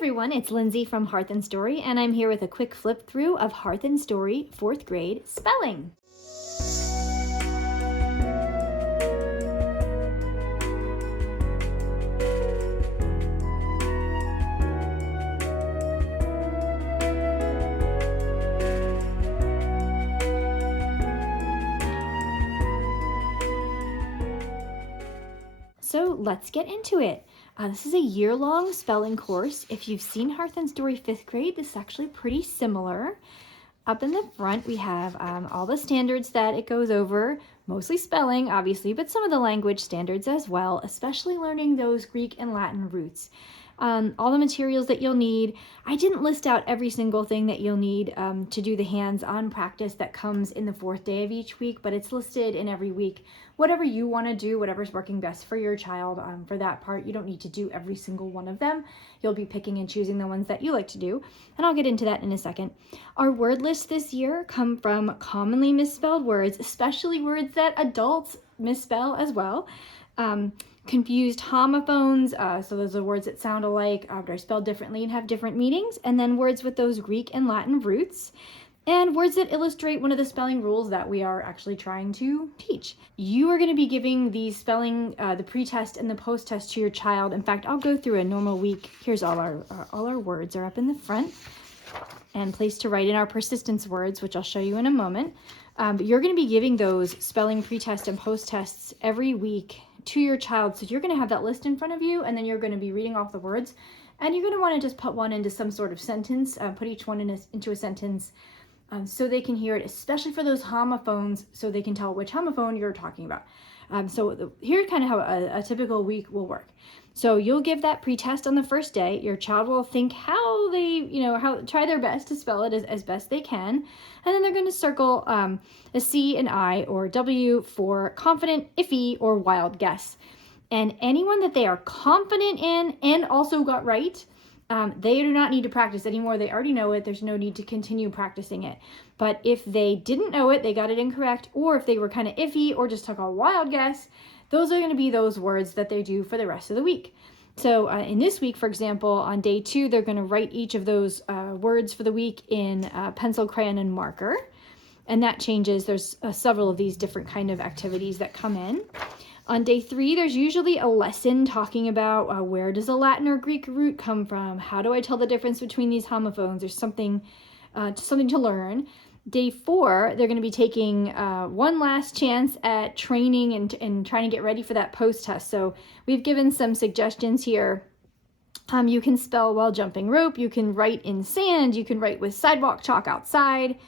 everyone, it's Lindsay from Hearth Story, and I'm here with a quick flip through of Hearth Story 4th grade spelling. So let's get into it. This is a year-long spelling course. If you've seen Hearth Story 5th grade, this is actually pretty similar. Up in the front, we have all the standards that it goes over, mostly spelling, obviously, but some of the language standards as well, especially learning those Greek and Latin roots. All the materials that you'll need. I didn't list out every single thing that you'll need to do the hands-on practice that comes in the 4th day of each week, but it's listed in every week. Whatever you want to do, whatever's working best for your child, for that part, you don't need to do every single one of them. You'll be picking and choosing the ones that you like to do, and I'll get into that in a second. Our word lists this year come from commonly misspelled words, especially words that adults misspell as well. Confused homophones, so those are words that sound alike but are spelled differently and have different meanings, and then words with those Greek and Latin roots, and words that illustrate one of the spelling rules that we are actually trying to teach. You are going to be giving the spelling, the pre-test and the post-test to your child. In fact, I'll go through a normal week. Here's all our words are up in the front and placed to write in our persistence words, which I'll show you in a moment. But you're going to be giving those spelling pre-test and post-tests every week to your child. So you're going to have that list in front of you, and then you're going to be reading off the words, and you're going to want to just put one into some sort of sentence, put each one into a sentence so they can hear it, especially for those homophones, so they can tell which homophone you're talking about. Here's kind of how a typical week will work. So you'll give that pre-test on the first day. Your child will think how they, try their best to spell it as best they can. And then they're going to circle a C, an I, or W for confident, iffy, or wild guess. And anyone that they are confident in and also got right, they do not need to practice anymore. They already know it. There's no need to continue practicing it. But if they didn't know it, they got it incorrect, or if they were kind of iffy or just took a wild guess, those are going to be those words that they do for the rest of the week. So in this week, for example, on day 2, they're going to write each of those words for the week in pencil, crayon, and marker. And that changes. There's several of these different kind of activities that come in. On day 3, there's usually a lesson talking about where does a Latin or Greek root come from? How do I tell the difference between these homophones? There's something to learn. Day 4, they're going to be taking one last chance at training and trying to get ready for that post-test. So we've given some suggestions here. You can spell while jumping rope. You can write in sand. You can write with sidewalk chalk outside.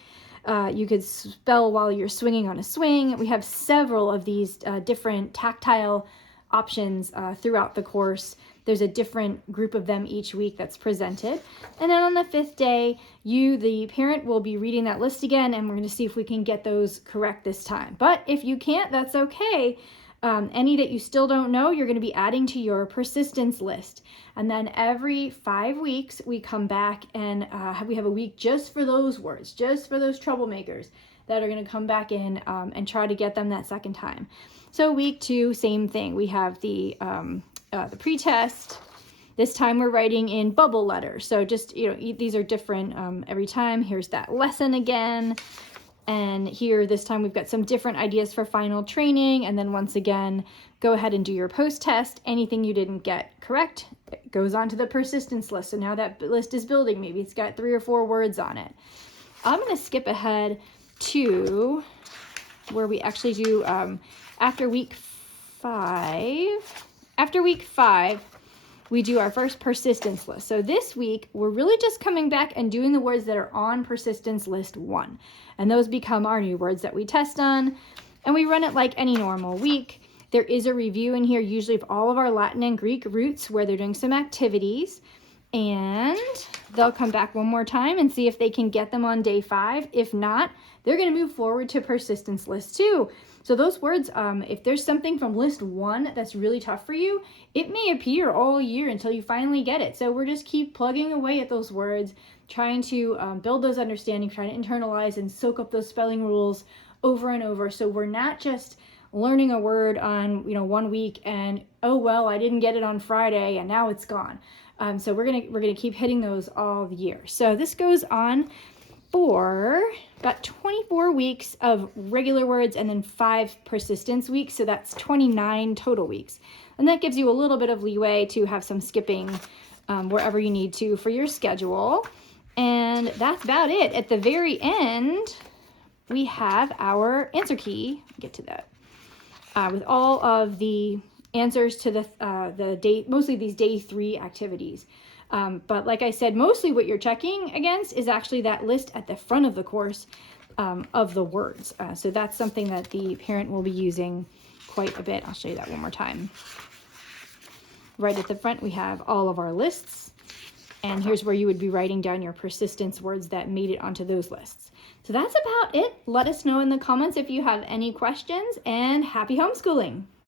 You could spell while you're swinging on a swing. We have several of these different tactile options throughout the course. There's a different group of them each week that's presented. And then on the 5th day, you, the parent, will be reading that list again, and we're going to see if we can get those correct this time. But if you can't, that's okay. Any that you still don't know, you're going to be adding to your persistence list. And then every 5 weeks, we come back and we have a week just for those words, just for those troublemakers that are going to come back in and try to get them that second time. So week 2, same thing. We have the pre-test. This time we're writing in bubble letters. So just, these are different every time. Here's that lesson again. And here this time we've got some different ideas for final training. And then once again, go ahead and do your post-test. Anything you didn't get correct goes onto the persistence list. So now that list is building. Maybe it's got 3 or 4 words on it. I'm going to skip ahead to where we actually do after week 5. After week 5, we do our first persistence list. So this week, we're really just coming back and doing the words that are on persistence list 1. And those become our new words that we test on. And we run it like any normal week. There is a review in here, usually of all of our Latin and Greek roots, where they're doing some activities. And they'll come back one more time and see if they can get them on day 5. If not, they're going to move forward to persistence list 2. So those words, if there's something from list 1 that's really tough for you, it may appear all year until you finally get it. So we're just keep plugging away at those words, trying to build those understandings, trying to internalize and soak up those spelling rules over and over. So we're not just learning a word on 1 week and, oh well, I didn't get it on Friday and now it's gone. So we're gonna keep hitting those all year. So this goes on for about 24 weeks of regular words and then 5 persistence weeks. So that's 29 total weeks. And that gives you a little bit of leeway to have some skipping wherever you need to for your schedule. And that's about it. At the very end, we have our answer key. Get to that. With all of the answers to the day, mostly these day 3 activities. But like I said, mostly what you're checking against is actually that list at the front of the course of the words. So that's something that the parent will be using quite a bit. I'll show you that one more time. Right at the front, we have all of our lists. And here's where you would be writing down your persistence words that made it onto those lists. So that's about it. Let us know in the comments if you have any questions, and happy homeschooling.